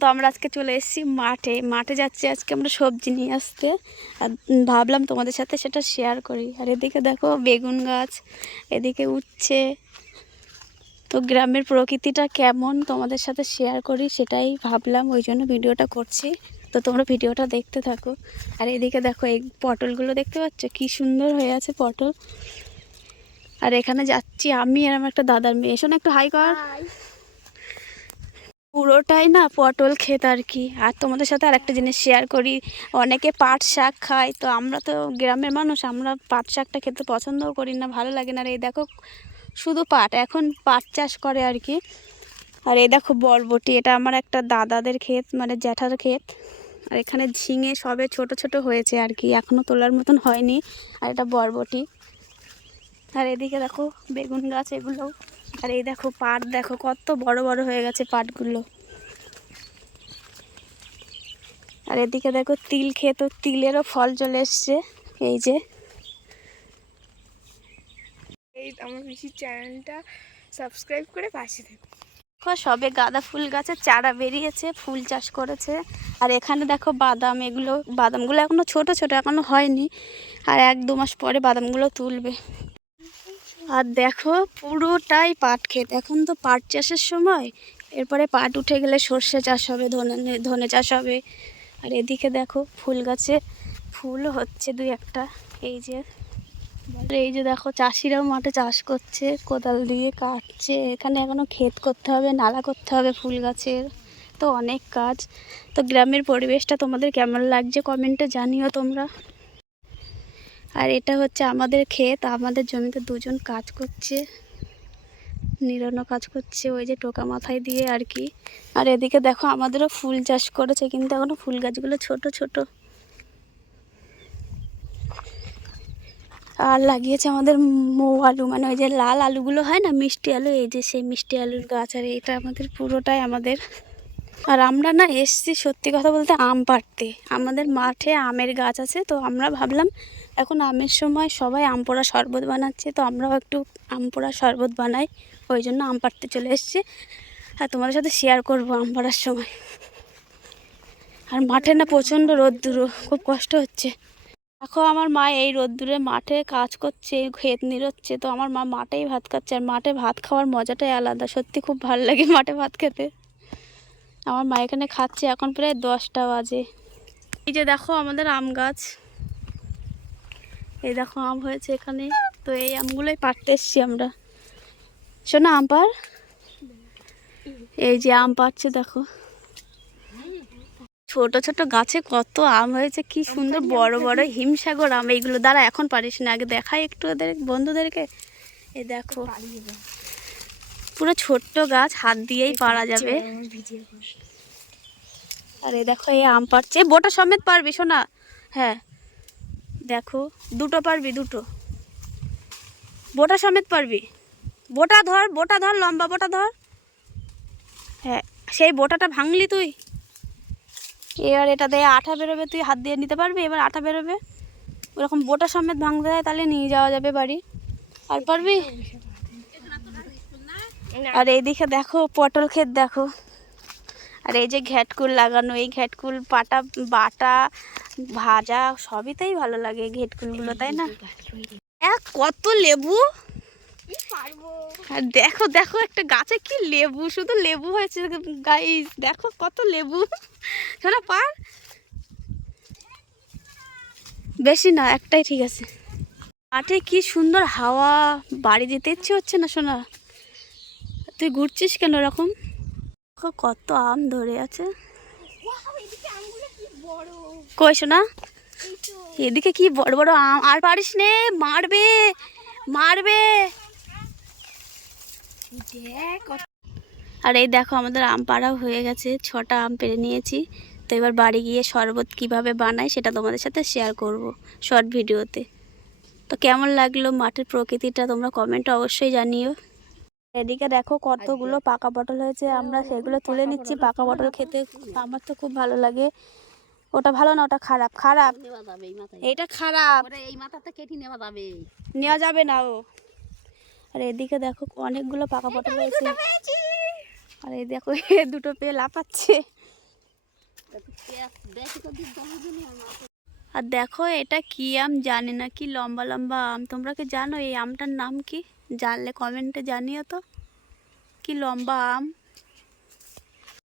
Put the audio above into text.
তো আমরা আজকে চলে এসেছি মাঠে। মাঠে যাচ্ছি আজকে আমরা সবজি নিয়ে আসতে। আর ভাবলাম তোমাদের সাথে সেটা শেয়ার করি। আর এদিকে দেখো বেগুন গাছ, এদিকে উঠছে তো গ্রামের প্রকৃতিটা কেমন তোমাদের সাথে শেয়ার করি সেটাই ভাবলাম, ওই জন্য ভিডিওটা করছি। তো তোমরা ভিডিওটা দেখতে থাকো। আর এদিকে দেখো এই পটলগুলো দেখতে পাচ্ছ? কি সুন্দর হয়ে আছে পটল। আর এখানে যাচ্ছি আমি আর আমার একটা দাদার মেয়ে। এসো না একটু হাই কর। পুরোটাই না পটল ক্ষেত আর কি। আর তোমাদের সাথে আর একটা জিনিস শেয়ার করি। অনেকে পাট শাক খায়, তো আমরা তো গ্রামের মানুষ, আমরা পাট শাকটা খেতে পছন্দও করি না, ভালো লাগে না। আর এই দেখো, শুধু পাট, এখন পাট চাষ করে আর কি। আর এই দেখো বরবটি, এটা আমার একটা দাদাদের ক্ষেত মানে জ্যাঠার ক্ষেত। আর এখানে ঝিঙে সবে ছোট ছোট হয়েছে আর কি এখনও তোলার মতন হয়নি। আর এটা বরবটি। আর এদিকে দেখো, বেগুন গাছ এগুলো। আর এই দেখো পাট দেখো কত বড় বড় হয়ে গেছে পাটগুলো। আর এদিকে দেখো তিল ক্ষেত তিলেরও ফল চলে এসছে এই যে। এই আমার পিসির চ্যানেলটা সাবস্ক্রাইব করে পাশে থাকুন দেখো সবে গাঁদা ফুল গাছের চারা বেরিয়েছে ফুল চাষ করেছে। আর এখানে দেখো বাদাম এগুলো বাদামগুলো এখনও ছোট ছোট এখনও হয়নি। আর এক দু মাস পরে বাদামগুলো তুলবে। আর দেখো, পুরোটাই পাট ক্ষেত। এখন তো পাট চাষের সময়, এরপরে পাট উঠে গেলে সর্ষে চাষ হবে, ধনে ধনে চাষ হবে। আর এদিকে দেখো, ফুল গাছে ফুল হচ্ছে দুই একটা। এই যে এই যে দেখো, চাষিরাও মাঠে চাষ করছে, কোদাল দিয়ে কাটছে। এখানে এখনও ক্ষেত করতে হবে, নালা করতে হবে ফুল গাছের। তো অনেক কাজ। তো গ্রামের পরিবেশটা তোমাদের কেমন লাগছে? কমেন্টে জানিও তোমরা। আর এটা হচ্ছে আমাদের ক্ষেত, আমাদের জমিতে দুজন কাজ করছে। নিরন্ন কাজ করছে, ওই যে টোকা মাথায় দিয়ে আর কি। আর এদিকে দেখো আমাদেরও ফুল চাষ করেছে, কিন্তু এখনও ফুল গাছগুলো ছোট ছোট। আর লাগিয়েছে আমাদের মৌ আলু মানে ওই যে লাল আলুগুলো হয় না, মিষ্টি আলু, এই যে সেই মিষ্টি আলুর গাছ, আর এটা আমাদের পুরোটাই আমাদের। আর আমরা না এসছি সত্যি কথা বলতে আম পাড়তে। আমাদের মাঠে আমের গাছ আছে, তো আমরা ভাবলাম এখন আমের সময় সবাই আম পোড়া শরবত বানাচ্ছে, তো আমরাও একটু আম পোড়া শরবত বানাই, ওই জন্য আম পাড়তে চলে এসেছি। আর তোমাদের সাথে শেয়ার করব আম পাড়ার সময়। আর মাঠে না প্রচণ্ড রোদ্দুরো, খুব কষ্ট হচ্ছে। দেখো আমার মা এই রোদ্দুরে মাঠে কাজ করছে, ক্ষেত নিরোচ্ছে, তো আমার মা মাঠেই ভাত খাচ্ছে। আর মাঠে ভাত খাওয়ার মজাটাই আলাদা, সত্যি খুব ভালো লাগে মাঠে ভাত খেতে। আমার মা এখানে খাচ্ছে এখন প্রায় দশটা বাজে। এই যে দেখো আমাদের আম গাছ। এই দেখো, আম হয়েছে এখানে। তো এই আমগুলোই পাড়তে এসছি আমরা। শোনো, আম পার এই যে আম পাড়ছে, দেখো। ছোট ছোট গাছে কত আম হয়েছে, কি সুন্দর, বড় বড় হিমসাগর আম। এইগুলো দ্বারা এখন পারিস না। আগে দেখাই একটু ওদের, বন্ধুদেরকে। এ দেখো, পুরো ছোট্ট গাছ, হাত দিয়েই পারা যাবে। আর এই দেখো, এই আম পারছে বোটা সমেত পারবি, শোনা। হ্যাঁ। দেখো দুটো পারবি দুটো। বোটা সমেত পারবি। বোটা ধর বোটা ধর লম্বা বোটা ধর। হ্যাঁ সেই বোটাটা ভাঙলি তুই। এবার এটা দিয়ে আঠা বেরোবে তুই হাত দিয়ে নিতে পারবি? এবার আঠা বেরোবে। ওরকম বোটা সমেত ভাঙতে দেয় তাহলে নিয়ে যাওয়া যাবে বাড়ি। আর পারবি? আর এইদিকে দেখো পটল ক্ষেত দেখো। আর এই যে ঘ্যাটকুল লাগানো, এই ঘ্যাটকুল পাটা, বাটা, ভাজা সবইতেই ভালো লাগে ঘেটকুলগুলো, তাই না? কত লেবু! আর দেখো দেখো একটা গাছে কি লেবু, শুধু লেবু হয়েছে গাইস দেখো কত লেবু। শোনা, পার। বেশি না, একটাই ঠিক আছে। মাঠে কি সুন্দর হাওয়া, বাড়ি যেতে ইচ্ছে হচ্ছে না, শোনা। তুই ঘুরছিস কেন এরকম দেখো কত আম ধরে আছে। কই শোনা এদিকে কি বড় বড় আম। আর পারিস নে মারবে মারবে। আর এই দেখো আমাদের আম পাড়াও হয়ে গেছে ছটা আম পেরে নিয়েছি। তো এবার বাড়ি গিয়ে শরবত কীভাবে বানাই সেটা তোমাদের সাথে শেয়ার করব শর্ট ভিডিওতে তো। কেমন লাগল মাঠের প্রকৃতিটা তোমরা কমেন্টে অবশ্যই জানিও। এদিকে দেখো কতগুলো পাকা পটল হয়েছে আমরা সেগুলো তুলে নিচ্ছি। পাকা পটল খেতে আমার তো খুব ভালো লাগে। ওটা ভালো না ওটা খারাপ। খারাপ। এইটা খারাপ। এই মাথাতে কেটে নেওয়া যাবে। নেওয়া যাবে না ও। আর এদিকে দেখো অনেকগুলো পাকা পটল হয়েছে। আর এই দেখো এ দুটো পেয়ে লাফাচ্ছে। আর দেখো এটা কি আম জানি না কি লম্বা লম্বা আম। তোমরা কি জানো এই আমটার নাম কি? জানলে কমেন্টে জানিও তো। কি লম্বা আম।